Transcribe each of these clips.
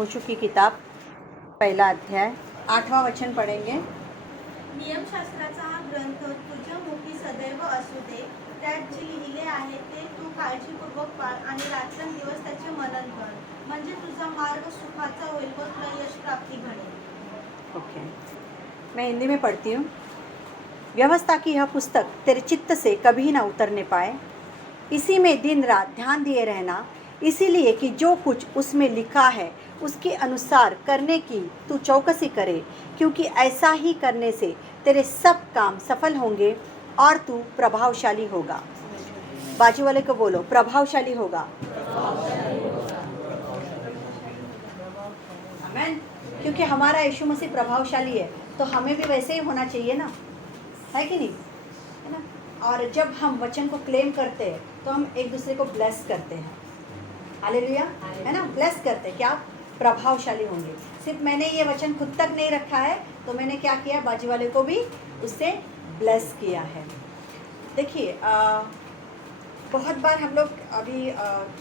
यहोशू की किताब पहिला अध्याय 8वां वचन पढ़ेंगे। नियमशास्त्राचा हा ग्रंथ तुझ्या मुखी सदैव असू दे, त्यात जे लिहिले आहे ते तू काळजीपूर्वक पाळ आणि रात्रंदिवस त्याचे मनन कर, म्हणजे तुझा मार्ग सुखाचा होईल व तुला यश प्राप्ती घडेल। ओके, मैं हिंदी में पढ़ती हूँ। व्यवस्था की यह पुस्तक तेरे चित्त से कभी न उतरने पाए, इसी में दिन रात ध्यान दिए रहना, इसीलिए कि जो कुछ उसमें लिखा है उसके अनुसार करने की तू चौकसी करे, क्योंकि ऐसा ही करने से तेरे सब काम सफल होंगे और तू प्रभावशाली होगा। बाजू वाले को बोलो, प्रभावशाली होगा। आमीन। क्योंकि हमारा यीशु मसीह प्रभावशाली है, तो हमें भी वैसे ही होना चाहिए ना, है कि नहीं, है ना। और जब हम वचन को क्लेम करते हैं तो हम एक दूसरे को ब्लेस करते हैं। हालेलुया, है ना, ब्लेस करते हैं कि आप प्रभावशाली होंगे। सिर्फ मैंने ये वचन खुद तक नहीं रखा है, तो मैंने क्या किया, बाजू वाले को भी उससे ब्लेस किया है। देखिए, बहुत बार हम लोग अभी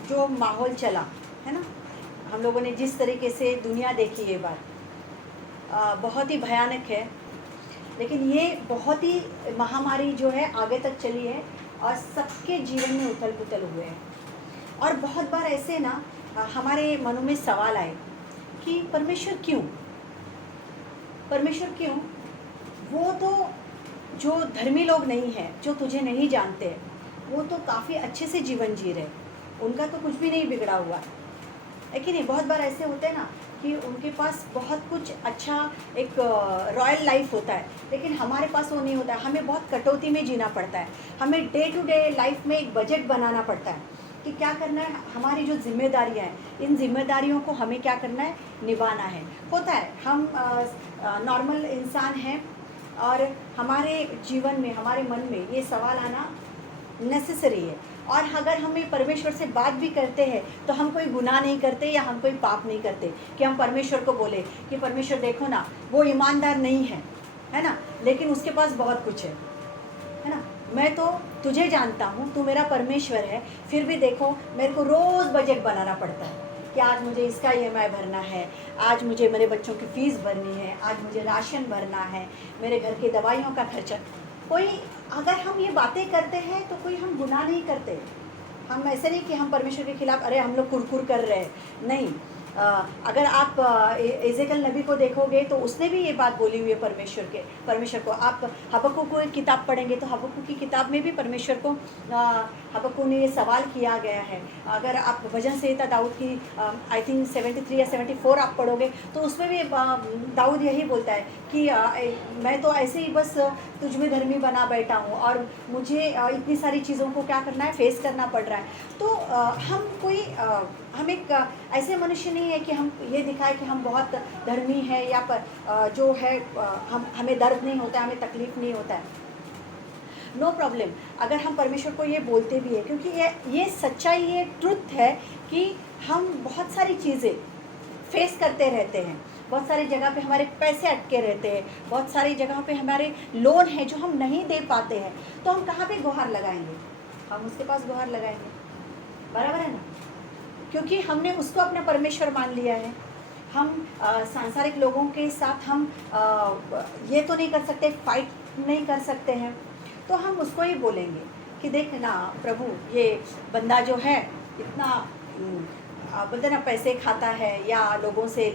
जो माहौल चला है ना, हम लोगों ने जिस तरीके से दुनिया देखी ये बात बहुत ही भयानक है। लेकिन ये बहुत ही महामारी जो है आगे तक चली है और सबके जीवन में उथल पुथल हुए हैं। और बहुत बार ऐसे ना हमारे मनों में सवाल आए कि परमेश्वर क्यों, परमेश्वर क्यों। वो तो जो धर्मी लोग नहीं हैं, जो तुझे नहीं जानते, वो तो काफ़ी अच्छे से जीवन जी रहे, उनका तो कुछ भी नहीं बिगड़ा हुआ है कि नहीं। बहुत बार ऐसे होते हैं ना कि उनके पास बहुत कुछ अच्छा एक रॉयल लाइफ होता है, लेकिन हमारे पास वो नहीं होता है। हमें बहुत कटौती में जीना पड़ता है। हमें डे टू डे लाइफ में एक बजट बनाना पड़ता है कि क्या करना है, हमारी जो जिम्मेदारियां हैं, इन जिम्मेदारियों को हमें क्या करना है, निभाना है। होता है, हम नॉर्मल इंसान हैं और हमारे जीवन में, हमारे मन में ये सवाल आना नेसेसरी है। और अगर हमें परमेश्वर से बात भी करते हैं तो हम कोई गुनाह नहीं करते या हम कोई पाप नहीं करते कि हम परमेश्वर को बोले कि परमेश्वर देखो ना, वो ईमानदार नहीं है ना, लेकिन उसके पास बहुत कुछ है ना। मैं तो तुझे जानता हूँ, तू मेरा परमेश्वर है, फिर भी देखो मेरे को रोज़ बजट बनाना पड़ता है कि आज मुझे इसका EMI भरना है, आज मुझे मेरे बच्चों की फ़ीस भरनी है, आज मुझे राशन भरना है, मेरे घर की दवाइयों का खर्चा। कोई अगर हम ये बातें करते हैं तो कोई हम गुनाह नहीं करते। हम ऐसे नहीं कि हम परमेश्वर के खिलाफ अरे हम लोग कुरकुर कर रहे हैं, नहीं। अगर आप एजेकल नबी को देखोगे तो उसने भी ये बात बोली हुई है परमेश्वर को। आप हबक्कू को एक किताब पढ़ेंगे तो हबक्कू की किताब में भी परमेश्वर को हबक्कू ने ये सवाल किया गया है। अगर आप भजन संहिता दाऊद की आई थिंक 73 या 74 आप पढ़ोगे तो उसमें भी दाऊद यही बोलता है कि मैं तो ऐसे ही बस तुझ में धर्मी बना बैठा हूँ और मुझे इतनी सारी चीज़ों को क्या करना है, फेस करना पड़ रहा है। तो हम एक ऐसे मनुष्य नहीं है कि हम ये दिखाए कि हम बहुत धर्मी है या जो है हमें दर्द नहीं होता है, हमें तकलीफ नहीं होता है। नो प्रॉब्लम अगर हम परमेश्वर को ये बोलते भी है, क्योंकि ये सच्चाई, ये ट्रुथ है कि हम बहुत सारी चीज़ें फेस करते रहते हैं। बहुत सारी जगह पे हमारे पैसे अटके रहते हैं, बहुत सारी जगह पे हमारे लोन है जो हम नहीं दे पाते हैं। तो हम कहाँ पे गुहार लगाएंगे, हम उसके पास गुहार लगाएंगे, बराबर है ना, क्योंकि हमने उसको अपना परमेश्वर मान लिया है। हम सांसारिक लोगों के साथ हम ये तो नहीं कर सकते, फाइट नहीं कर सकते हैं, तो हम उसको ही बोलेंगे कि देख ना प्रभु, ये बंदा जो है इतना बोलते ना पैसे खाता है या लोगों से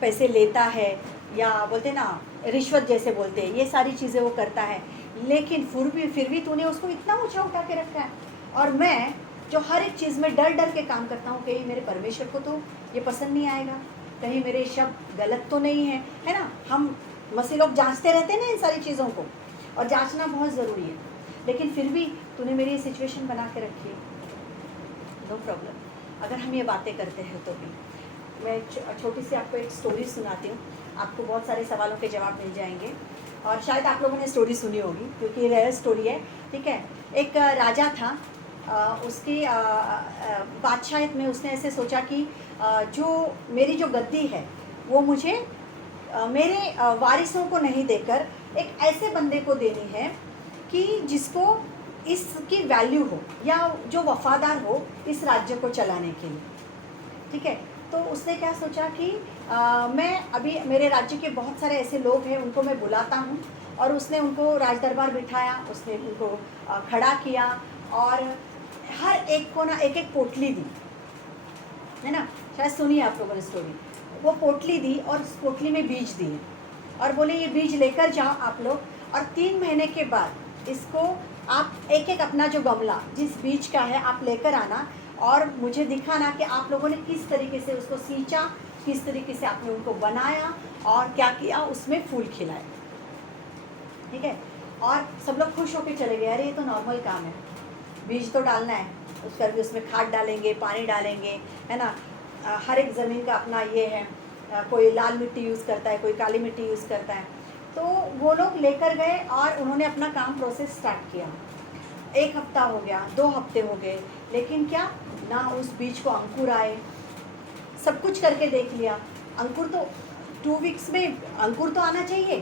पैसे लेता है या बोलते ना रिश्वत जैसे बोलते हैं, ये सारी चीज़ें वो करता है, लेकिन फिर भी तूने उसको इतना ऊंचा उठा के रखा है। और मैं जो हर एक चीज़ में डर डर के काम करता हूँ, कहीं मेरे परमेश्वर को तो ये पसंद नहीं आएगा, कहीं मेरे शब्द गलत तो नहीं है ना। हम मसीह लोग जांचते रहते हैं ना इन सारी चीज़ों को, और जांचना बहुत ज़रूरी है, लेकिन फिर भी तूने मेरी ये सिचुएशन बना के रखी है। नो प्रॉब्लम अगर हम ये बातें करते हैं तो भी। मैं छोटी सी आपको एक स्टोरी सुनाती हूँ, आपको बहुत सारे सवालों के जवाब मिल जाएंगे। और शायद आप लोगों ने स्टोरी सुनी होगी क्योंकि ये रियल स्टोरी है, ठीक है। एक राजा था, उसकी बादशाहत में उसने ऐसे सोचा कि जो मेरी जो गद्दी है वो मुझे मेरे वारिसों को नहीं देकर एक ऐसे बंदे को देनी है कि जिसको इसकी वैल्यू हो या जो वफादार हो इस राज्य को चलाने के लिए, ठीक है। तो उसने क्या सोचा कि मैं अभी मेरे राज्य के बहुत सारे ऐसे लोग हैं, उनको मैं बुलाता हूँ। और उसने उनको राज दरबार बिठाया, उसने उनको खड़ा किया और हर एक को ना एक एक पोटली दी, है ना, शायद सुनी आप लोगों ने स्टोरी। वो पोटली दी और उस पोटली में बीज दिए और बोले ये बीज लेकर जाओ आप लोग, और 3 महीने के बाद इसको आप एक एक अपना जो गमला जिस बीज का है आप लेकर आना और मुझे दिखाना कि आप लोगों ने किस तरीके से उसको सींचा, किस तरीके से आपने उनको बनाया और क्या किया, उसमें फूल खिलाए। ठीक है, और सब लोग खुश होकर चले गए, अरे ये तो नॉर्मल काम है, बीज तो डालना है, उसका भी उसमें खाद डालेंगे, पानी डालेंगे, है ना। हर एक ज़मीन का अपना ये है, कोई लाल मिट्टी यूज़ करता है, कोई काली मिट्टी यूज़ करता है। तो वो लोग लेकर गए और उन्होंने अपना काम प्रोसेस स्टार्ट किया। 1 हफ्ता हो गया, 2 हफ्ते हो गए, लेकिन क्या ना उस बीज को अंकुर आए। सब कुछ करके देख लिया, अंकुर तो 2 वीक्स में अंकुर तो आना चाहिए,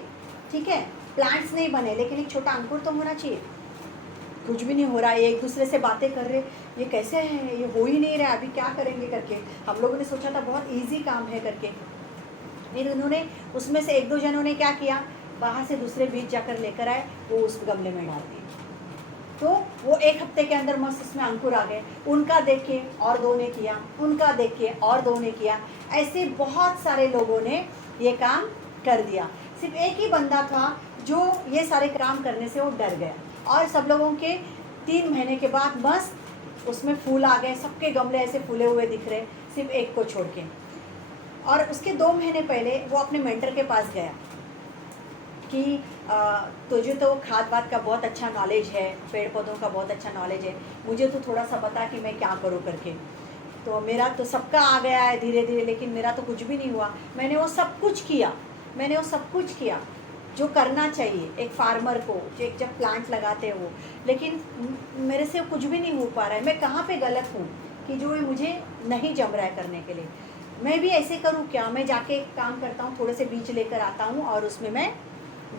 ठीक है, प्लांट्स नहीं बने लेकिन एक छोटा अंकुर तो होना चाहिए। कुछ भी नहीं हो रहा है, एक दूसरे से बातें कर रहे, ये कैसे है, ये हो ही नहीं रहा, अभी क्या करेंगे करके। हम लोगों ने सोचा था बहुत इजी काम है करके, फिर उन्होंने उसमें से 1-2 जनों ने क्या किया, बाहर से दूसरे बीज जाकर लेकर आए, वो उस गमले में डाल दिए। तो वो 1 हफ्ते के अंदर मस्त उसमें अंकुर आ गए। उनका देख के और 2 ने किया, उनका देख के और 2 ने किया, ऐसे बहुत सारे लोगों ने ये काम कर दिया। सिर्फ एक ही बंदा था जो ये सारे काम करने से वो डर गया, और सब लोगों के 3 महीने के बाद मस्त उसमें फूल आ गए, सबके गमले ऐसे फूले हुए दिख रहे, सिर्फ एक को छोड़ के। और उसके 2 महीने पहले वो अपने मेंटर के पास गया कि तुझे तो खाद पात का बहुत अच्छा नॉलेज है, पेड़ पौधों का बहुत अच्छा नॉलेज है, मुझे तो थोड़ा सा बता कि मैं क्या करूँ करके। तो मेरा तो सबका आ गया है धीरे धीरे, लेकिन मेरा तो कुछ भी नहीं हुआ। मैंने वो सब कुछ किया, मैंने वो सब कुछ किया जो करना चाहिए एक फार्मर को, जो एक जब प्लांट लगाते हैं वो, लेकिन मेरे से कुछ भी नहीं हो पा रहा है। मैं कहाँ पे गलत हूँ कि जो ये मुझे नहीं जम रहा है करने के लिए। मैं भी ऐसे करूँ क्या, मैं जाके एक काम करता हूँ, थोड़े से बीज लेकर आता हूँ और उसमें मैं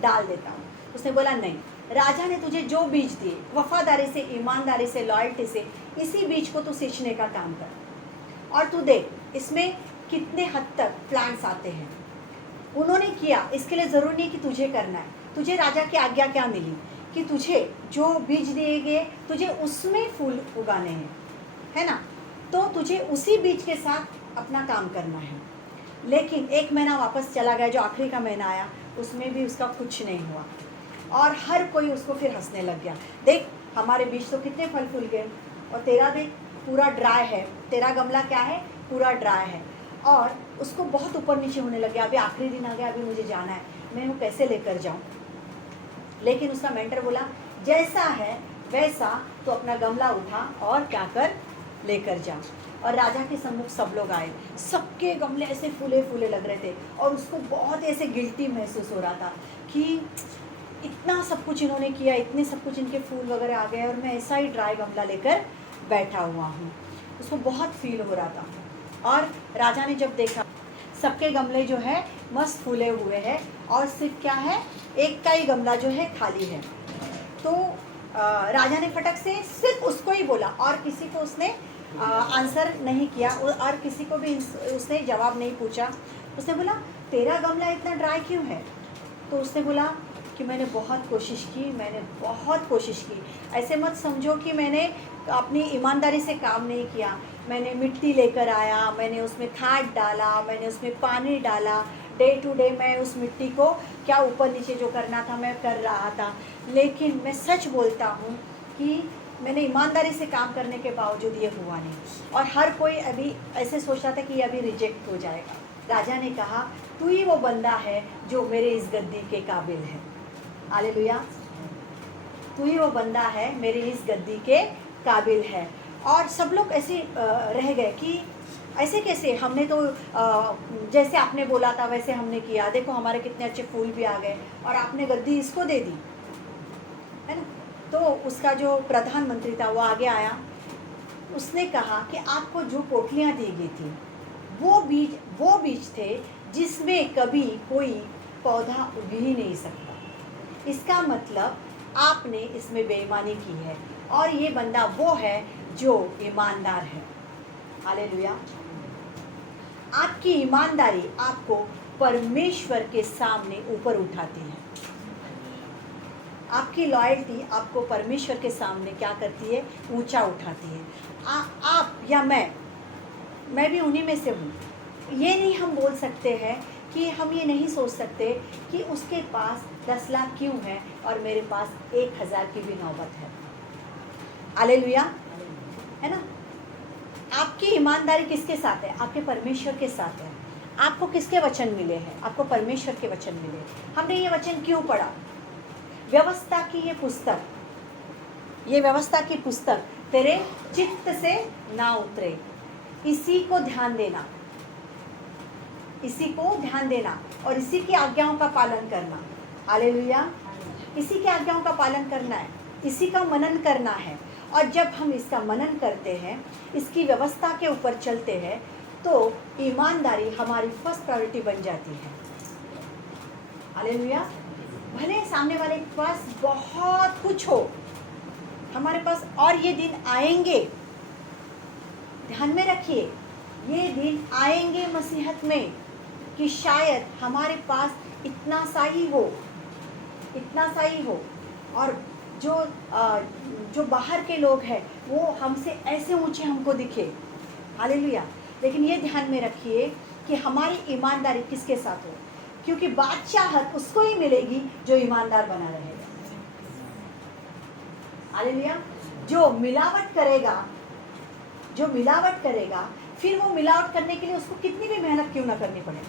डाल देता हूँ। उसने बोला नहीं, राजा ने तुझे जो बीज दिए वफादारी से, ईमानदारी से, लॉयल्टी से, इसी बीज को तू सींचने का काम कर और तू देख इसमें कितने हद तक प्लांट्स आते हैं। उन्होंने किया, इसके लिए ज़रूरी नहीं कि तुझे करना है। तुझे राजा की आज्ञा क्या मिली कि तुझे जो बीज दिए गए तुझे उसमें फूल उगाने हैं, है ना, तो तुझे उसी बीज के साथ अपना काम करना है। लेकिन 1 महीना वापस चला गया, जो आखिरी का महीना आया उसमें भी उसका कुछ नहीं हुआ, और हर कोई उसको फिर हंसने लग गया। देख हमारे बीज तो कितने फल फूल गए, और तेरा देख पूरा ड्राई है, तेरा गमला क्या है, पूरा ड्राई है। और उसको बहुत ऊपर नीचे होने लग गया, अभी आखिरी दिन आ गया, अभी मुझे जाना है, मैं वो कैसे लेकर जाऊँ। लेकिन उसका मेंटर बोला जैसा है वैसा तो अपना गमला उठा और क्या कर, लेकर जा। और राजा के सम्मुख सब लोग आए, सबके गमले ऐसे फूले फूले लग रहे थे, और उसको बहुत ऐसे गिल्टी महसूस हो रहा था कि इतना सब कुछ इन्होंने किया, इतने सब कुछ इनके फूल वगैरह आ गए और मैं ऐसा ही ड्राई गमला लेकर बैठा हुआ हूँ। उसको बहुत फील हो रहा था। और राजा ने जब देखा सबके गमले जो है मस्त फूले हुए हैं और सिर्फ क्या है, एक का ही गमला जो है खाली है, तो राजा ने फटक से सिर्फ उसको ही बोला और किसी को उसने आंसर नहीं किया, और किसी को भी उसने जवाब नहीं पूछा। उसने बोला तेरा गमला इतना ड्राई क्यों है, तो उसने बोला कि मैंने बहुत कोशिश की, मैंने बहुत कोशिश की। ऐसे मत समझो कि मैंने अपनी ईमानदारी से काम नहीं किया। मैंने मिट्टी लेकर आया, मैंने उसमें खाद डाला, मैंने उसमें पानी डाला, डे टू डे मैं उस मिट्टी को क्या ऊपर नीचे जो करना था मैं कर रहा था। लेकिन मैं सच बोलता हूँ कि मैंने ईमानदारी से काम करने के बावजूद ये हुआ नहीं, और हर कोई अभी ऐसे सोच रहा था कि ये अभी रिजेक्ट हो जाएगा। राजा ने कहा तू ही वो बंदा है जो मेरे इस गद्दी के काबिल है। हालेलुया, तू ही वो बंदा है मेरे इस गद्दी के काबिल है। और सब लोग ऐसे रह गए कि ऐसे कैसे, हमने तो जैसे आपने बोला था वैसे हमने किया, देखो हमारे कितने अच्छे फूल भी आ गए और आपने गद्दी इसको दे दी, है ना। तो उसका जो प्रधानमंत्री था वो आगे आया, उसने कहा कि आपको जो पोटलियाँ दी गई थी वो बीज थे जिसमें कभी कोई पौधा उग ही नहीं सकता। इसका मतलब आपने इसमें बेईमानी की है, और ये बंदा वो है जो ईमानदार है। हालेलुया। आपकी ईमानदारी आपको परमेश्वर के सामने ऊपर उठाती है। आपकी लॉयल्टी आपको परमेश्वर के सामने क्या करती है? ऊंचा उठाती है। आप या मैं भी उन्हीं में से हूँ। ये नहीं हम बोल सकते हैं कि हम ये नहीं सोच सकते कि उसके पास 10 लाख क्यों है और मेरे पास 1000 की भी नौबत है। हालेलुया, है ना? आपकी ईमानदारी किसके साथ है? आपके परमेश्वर के साथ है। आपको किसके वचन मिले हैं? आपको परमेश्वर के वचन मिले। हमने ये वचन क्यों पढ़ा? व्यवस्था की ये पुस्तक, ये व्यवस्था की पुस्तक तेरे चित्त से ना उतरे, इसी को ध्यान देना, इसी को ध्यान देना और इसी की आज्ञाओं का पालन करना। हालेलुया, इसी की आज्ञाओं का पालन करना है, इसी का मनन करना है। और जब हम इसका मनन करते हैं, इसकी व्यवस्था के ऊपर चलते हैं, तो ईमानदारी हमारी फर्स्ट प्रायोरिटी बन जाती है। हालेलुया। भले सामने वाले के पास बहुत कुछ हो, हमारे पास और ये दिन आएंगे, ध्यान में रखिए, ये दिन आएंगे मसीहत में कि शायद हमारे पास इतना सा ही हो, इतना सा ही हो, और जो बाहर के लोग हैं वो हमसे ऐसे ऊंचे हमको दिखे। हालेलुया। लेकिन ये ध्यान में रखिए कि हमारी ईमानदारी किसके साथ हो, क्योंकि बादशाहत उसको ही मिलेगी जो ईमानदार बना रहेगा। हालेलुया। जो मिलावट करेगा, फिर वो मिलावट करने के लिए उसको कितनी भी मेहनत क्यों ना करनी पड़े।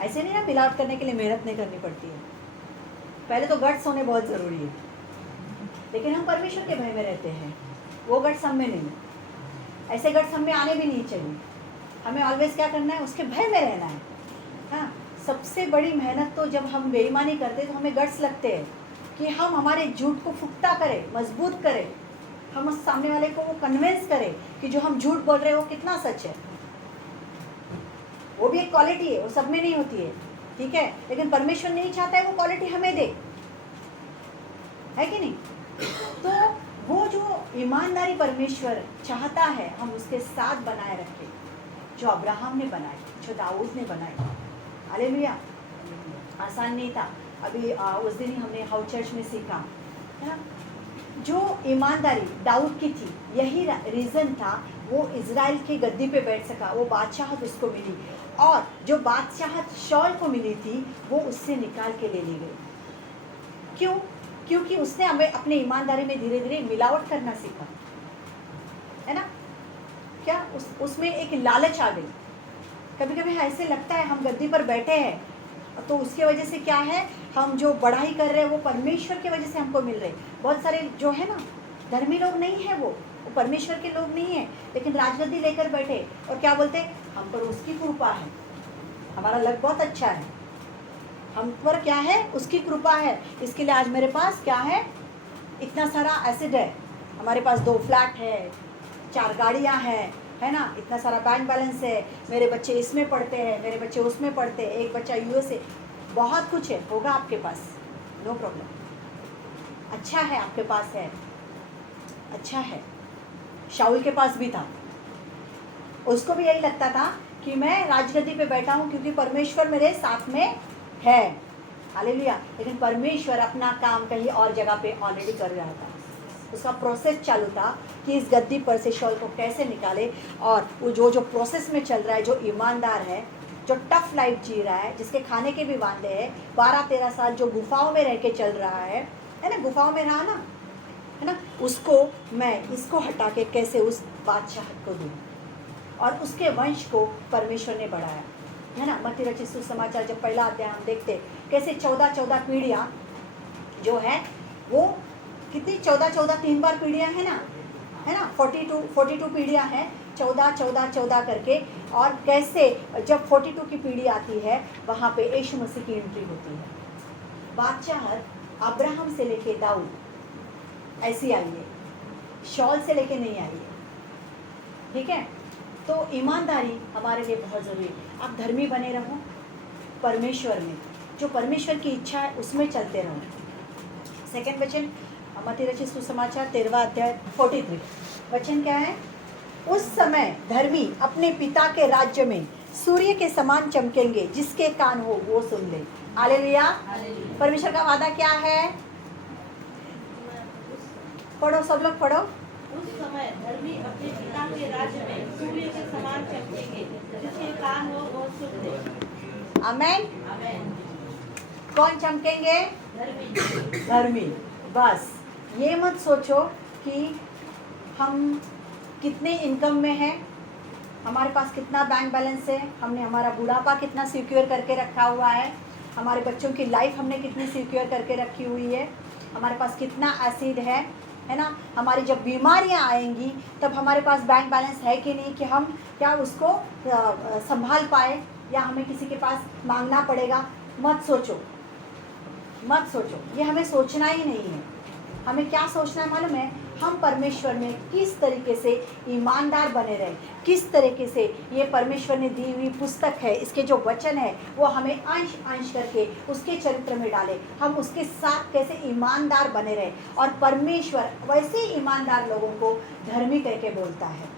ऐसे नहीं ना, मिलावट करने के लिए मेहनत नहीं करनी पड़ती है। पहले तो गट्स होने बहुत ज़रूरी है, लेकिन हम परमेश्वर के भय में रहते हैं, वो गट्स हम में नहीं। ऐसे गट्स हम में आने भी नहीं चाहिए। हमें ऑलवेज क्या करना है? उसके भय में रहना है। हाँ, सबसे बड़ी मेहनत तो जब हम बेईमानी करते हैं तो हमें गट्स लगते हैं कि हम हमारे झूठ को पुख्ता करें, मजबूत करें, हम उस सामने वाले को वो कन्विंस करें कि जो हम झूठ बोल रहे हैं वो कितना सच है। वो भी एक क्वालिटी है, वो सब में नहीं होती है, ठीक है? लेकिन परमेश्वर नहीं चाहता है वो क्वालिटी हमें दे, है कि नहीं? तो वो जो ईमानदारी परमेश्वर चाहता है हम उसके साथ बनाए रखें, जो अब्राहम ने बनाए, जो दाऊद ने बनाए। हालेलुया। आसान नहीं था। अभी उस दिन ही हमने हाउस चर्च में सीखा, है ना? जो ईमानदारी दाऊद की थी, यही रीज़न था वो इज़राइल की गद्दी पे बैठ सका, वो बादशाहत उसको मिली। और जो बादशाहत शौल को मिली थी वो उससे निकाल के ले ली गई। क्यों? क्योंकि उसने हमें अपने ईमानदारी में धीरे धीरे मिलावट करना सीखा, है ना? क्या उसमें एक लालच आ गई। कभी कभी ऐसे लगता है हम गद्दी पर बैठे हैं तो उसके वजह से क्या है, हम जो बढ़ाई कर रहे हैं वो परमेश्वर की वजह से हमको मिल रहे। बहुत सारे जो है ना धर्मी लोग नहीं है, वो परमेश्वर के लोग नहीं है, लेकिन राजगद्दी लेकर बैठे और क्या बोलते, हम पर उसकी कृपा है, हमारा लक बहुत अच्छा है, हम पर क्या है, उसकी कृपा है, इसके लिए आज मेरे पास क्या है, इतना सारा एसेट है, हमारे पास 2 फ्लैट है, 4 गाड़ियाँ हैं, है ना, इतना सारा बैंक बैलेंस है, मेरे बच्चे इसमें पढ़ते हैं, मेरे बच्चे उसमें पढ़ते हैं, एक बच्चा यूएसए, बहुत कुछ है, होगा आपके पास, नो प्रॉब्लम, अच्छा है आपके पास है, अच्छा है। शाऊल के पास भी था, उसको भी यही लगता था कि मैं राजगद्दी पे बैठा हूँ क्योंकि परमेश्वर मेरे साथ में है। हालेलुया। लेकिन परमेश्वर अपना काम कहीं और जगह पे ऑलरेडी कर रहा था, उसका प्रोसेस चालू था कि इस गद्दी पर से शाऊल को कैसे निकाले। और वो जो प्रोसेस में चल रहा है, जो ईमानदार है, जो टफ लाइफ जी रहा है, जिसके खाने के भी वादे हैं, 12-13 साल जो गुफाओं में रह के चल रहा है ना, गुफाओं में रहा ना, है ना, उसको मैं इसको हटा के कैसे उस बादशाहत को दूँ, और उसके वंश को परमेश्वर ने बढ़ाया, है ना। मत्ती रचित सुसमाचार जब पहला अध्याय हम देखते कैसे 14 पीढ़ियाँ जो है वो कितनी 14 3 बार पीढ़ियाँ है ना 42 पीढ़ियाँ हैं, 14 करके। और कैसे जब 42 की पीढ़ी आती है वहाँ पे यीशु मसीह की एंट्री होती है। बादशाहत अब्राहम से लेके दाऊद ऐसी आई है, शौल से लेके नहीं आई है, ठीक है। तो ईमानदारी हमारे लिए बहुत ज़रूरी है। आप धर्मी बने रहो परमेश्वर में, जो परमेश्वर की इच्छा है उसमें चलते रहो। सेकंड वचन मत्ती रचित सुसमाचार 13वां अध्याय 43 वचन क्या है, उस समय धर्मी अपने पिता के राज्य में सूर्य के समान चमकेंगे, जिसके कान हो वो सुन ले। हालेलुया। परमेश्वर का वादा क्या है? पढ़ो, सब लोग पढ़ो। उस समय धर्मी अपने पिता के राज्य में सूर्य के समान चमकेंगे, जिसके कान हो वो सुन ले। आमेन। आमेन। कौन चमकेंगे? धर्मी। धर्मी। बस ये मत सोचो कि हम कितने इनकम में हैं, हमारे पास कितना बैंक बैलेंस है, हमने हमारा बुढ़ापा कितना सिक्योर करके रखा हुआ है, हमारे बच्चों की लाइफ हमने कितनी सिक्योर करके रखी हुई है, हमारे पास कितना एसिड है ना। हमारी जब बीमारियां आएंगी तब हमारे पास बैंक बैलेंस है कि नहीं, कि हम क्या उसको संभाल पाए, या हमें किसी के पास मांगना पड़ेगा। मत सोचो, मत सोचो, ये हमें सोचना ही नहीं है। हमें क्या सोचना है मालूम है? हम परमेश्वर में किस तरीके से ईमानदार बने रहे, किस तरीके से ये परमेश्वर ने दी हुई पुस्तक है, इसके जो वचन है वो हमें अंश अंश करके उसके चरित्र में डाले, हम उसके साथ कैसे ईमानदार बने रहे। और परमेश्वर वैसे ईमानदार लोगों को धर्मी कह के बोलता है।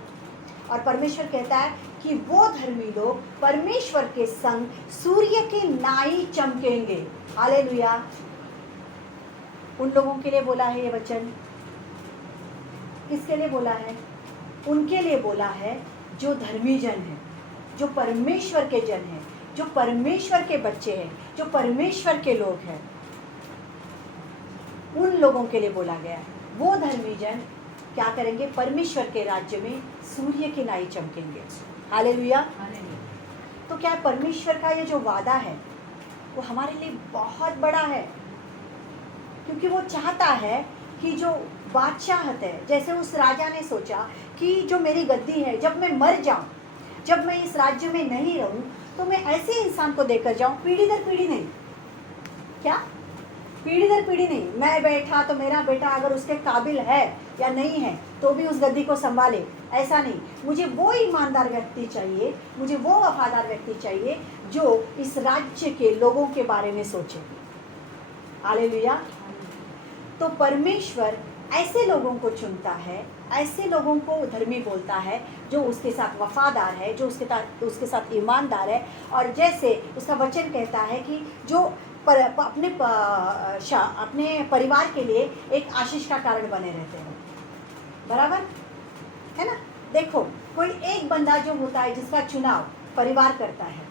और परमेश्वर कहता है कि वो धर्मी लोग परमेश्वर के संग सूर्य के नाई चमकेंगे। हालेलुया। उन लोगों के लिए बोला है ये वचन। किसके लिए बोला है? उनके लिए बोला है जो धर्मी जन है, जो परमेश्वर के जन है, जो परमेश्वर के बच्चे हैं, जो परमेश्वर के लोग हैं, उन लोगों के लिए बोला गया है। वो धर्मी जन क्या करेंगे? परमेश्वर के राज्य में सूर्य की नाई चमकेंगे। हालेलुया। तो क्या परमेश्वर का ये जो वादा है वो हमारे लिए बहुत बड़ा है, क्योंकि वो चाहता है कि जो बादशाहत है, जैसे उस राजा ने सोचा कि जो मेरी गद्दी है, जब मैं मर जाऊं, जब मैं इस राज्य में नहीं रहूं, तो मैं ऐसे इंसान को देकर जाऊं, पीढ़ी दर पीढ़ी नहीं। क्या? पीढ़ी दर पीढ़ी नहीं, मैं बैठा तो मेरा बेटा अगर उसके काबिल है या नहीं है तो भी उस गद्दी को संभाले, ऐसा नहीं। मुझे वो ईमानदार व्यक्ति चाहिए, मुझे वो वफादार व्यक्ति चाहिए जो इस राज्य के लोगों के बारे में सोचे। हालेलुया। तो परमेश्वर ऐसे लोगों को चुनता है, ऐसे लोगों को धर्मी बोलता है जो उसके साथ वफादार है, जो उसके साथ ईमानदार है। और जैसे उसका वचन कहता है कि जो अपने परिवार के लिए एक आशीष का कारण बने रहते हैं। बराबर है ना? देखो, कोई एक बंदा जो होता है जिसका चुनाव परिवार करता है,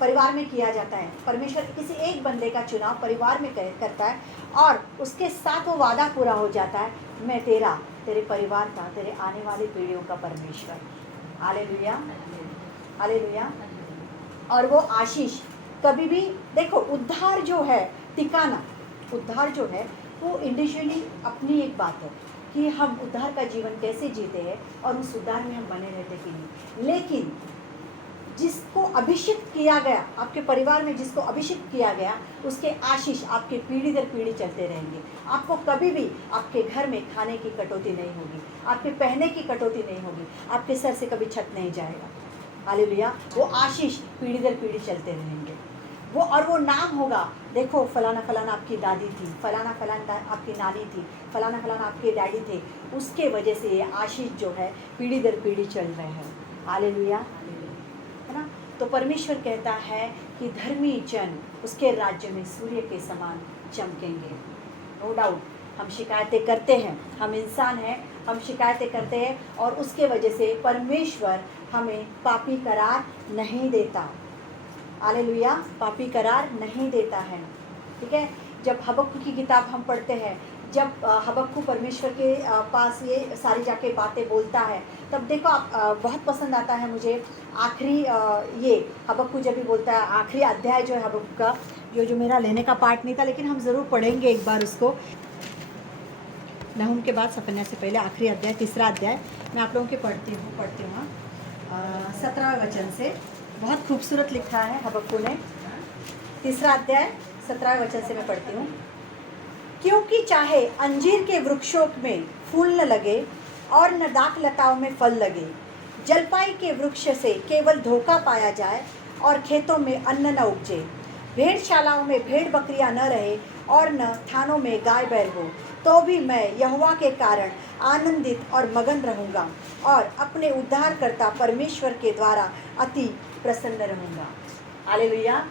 परिवार में किया जाता है, परमेश्वर किसी एक बंदे का चुनाव परिवार में करता है और उसके साथ वो वादा पूरा हो जाता है, मैं तेरे परिवार का, तेरे आने वाली पीढ़ियों का परमेश्वर। हालेलुया। हालेलुया। और वो आशीष कभी भी, देखो, उद्धार जो है, टिकाना, उद्धार जो है वो इंडिविजुअली अपनी एक बात है कि हम उद्धार का जीवन कैसे जीते हैं और उस उद्धार में हम बने रहते कि नहीं। लेकिन जिसको अभिषिक्त किया गया, आपके परिवार में जिसको अभिषिक्त किया गया, उसके आशीष आपके पीढ़ी दर पीढ़ी चलते रहेंगे। आपको कभी भी आपके घर में खाने की कटौती नहीं होगी, आपके पहनने की कटौती नहीं होगी, आपके सर से कभी छत नहीं जाएगा। हालेलुया। वो आशीष पीढ़ी दर पीढ़ी चलते रहेंगे। वो, और वो नाम होगा, देखो फलाना फलाना आपकी दादी थी, फलाना फलाना आपकी नानी थी, फलाना फलाना आपके डैडी थे, उसके वजह से ये आशीष जो है पीढ़ी दर पीढ़ी चल रहे हैं। हालेलुया। है ना? तो परमेश्वर कहता है कि धर्मी जन उसके राज्य में सूर्य के समान चमकेंगे। नो डाउट हम शिकायतें करते हैं, हम इंसान हैं, हम शिकायतें करते हैं और उसके वजह से परमेश्वर हमें पापी करार नहीं देता। हालेलुया। पापी करार नहीं देता है। ठीक है? जब हबक्कू की किताब हम पढ़ते हैं, जब हबक्कू परमेश्वर के पास ये सारी जाके बातें बोलता है, तब देखो आप, बहुत पसंद आता है मुझे आखिरी ये हबक्कू जब भी बोलता है, आखिरी अध्याय जो है हबक्कू का, जो मेरा लेने का पार्ट नहीं था, लेकिन हम ज़रूर पढ़ेंगे एक बार उसको। नहूम के बाद सफन्याह से पहले आखिरी अध्याय, तीसरा अध्याय मैं आप लोगों के पढ़ती हूँ 17वें वचन से। बहुत खूबसूरत लिखा है हबक्कू ने। तीसरा अध्याय 17वें वचन से मैं पढ़ती हूँ। क्योंकि चाहे अंजीर के वृक्षों में फूल न लगे और न दाख लताओं में फल लगे, जलपाई के वृक्ष से केवल धोखा पाया जाए और खेतों में अन्न न उपजे, भेड़शालाओं में भेड़ बकरियां न रहे और न थानों में गाय बैल हो, तो भी मैं यहोवा के कारण आनंदित और मगन रहूँगा और अपने उद्धारकर्ता परमेश्वर के द्वारा अति प्रसन्न रहूँगा। हालेलुया।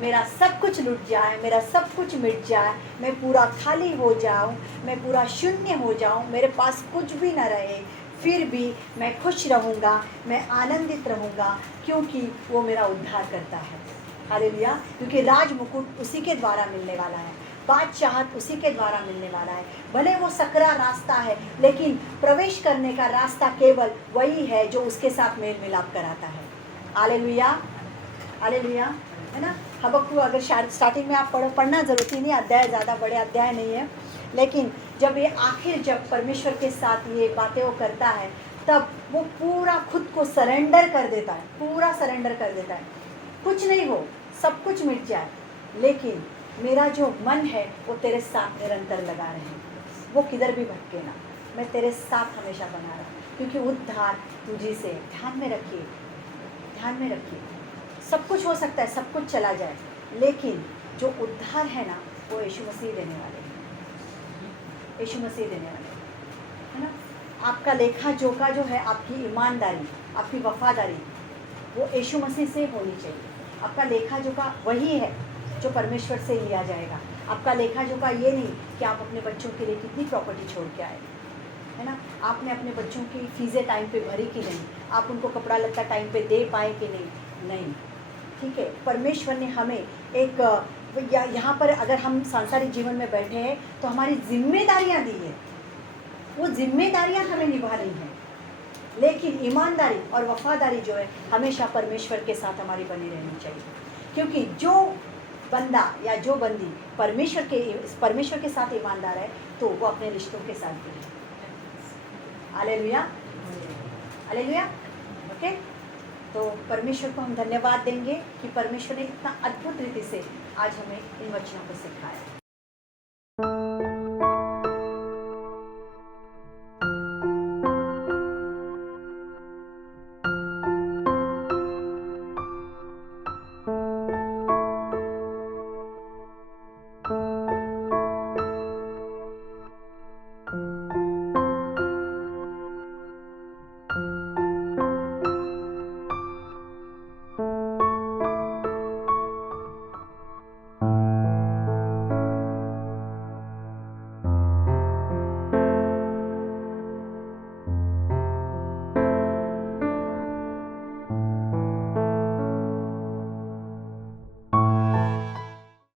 मेरा सब कुछ लुट जाए, मेरा सब कुछ मिट जाए, मैं पूरा खाली हो जाऊं, मैं पूरा शून्य हो जाऊं, मेरे पास कुछ भी ना रहे, फिर भी मैं खुश रहूँगा, मैं आनंदित रहूँगा, क्योंकि वो मेरा उद्धार करता है। हालेलुया। क्योंकि राज मुकुट उसी के द्वारा मिलने वाला है, बादशाहत उसी के द्वारा मिलने वाला है। भले वो सकरा रास्ता है, लेकिन प्रवेश करने का रास्ता केवल वही है जो उसके साथ मेल मिलाप कराता है। हालेलुया। हालेलुया, है ना। हबक्कू अगर स्टार्टिंग में आप पढ़ना ज़रूरत ही नहीं, अध्याय ज़्यादा बड़े अध्याय नहीं है, लेकिन जब ये आखिर जब परमेश्वर के साथ ये बातें वो करता है, तब वो पूरा खुद को सरेंडर कर देता है, पूरा सरेंडर कर देता है। कुछ नहीं हो, सब कुछ मिट जाए, लेकिन मेरा जो मन है वो तेरे साथ निरंतर लगा रहे, वो किधर भी भटके ना, मैं तेरे साथ हमेशा बना रहा, क्योंकि उद्धार तुझी से। ध्यान में रखिए, ध्यान में रखिए, सब कुछ हो सकता है, सब कुछ चला जाए, लेकिन जो उद्धार है ना, वो यीशु मसीह देने वाले हैं, यीशु मसीह देने वाले हैं, है ना। आपका लेखा जोखा जो है, आपकी ईमानदारी, आपकी वफादारी, वो यीशु मसीह से होनी चाहिए। आपका लेखा जोखा वही है जो परमेश्वर से लिया जाएगा। आपका लेखा जोखा ये नहीं कि आप अपने बच्चों के लिए कितनी प्रॉपर्टी छोड़ के आए, है ना, आपने अपने बच्चों की फीसें टाइम पे भरी कि नहीं, आप उनको कपड़ा लत्ता टाइम पे दे पाए कि नहीं, ठीक है। परमेश्वर ने हमें एक यहाँ पर अगर हम सांसारिक जीवन में बैठे हैं तो हमारी जिम्मेदारियाँ दी है, वो जिम्मेदारियाँ हमें निभानी हैं, लेकिन ईमानदारी और वफादारी जो है हमेशा परमेश्वर के साथ हमारी बनी रहनी चाहिए। क्योंकि जो बंदा या जो बंदी परमेश्वर के साथ ईमानदार है, तो वो अपने रिश्तों के साथ भी है। Hallelujah, hallelujah. ओके, तो परमेश्वर को हम धन्यवाद देंगे कि परमेश्वर ने इतना अद्भुत रीति से आज हमें इन वचनों को सिखाया।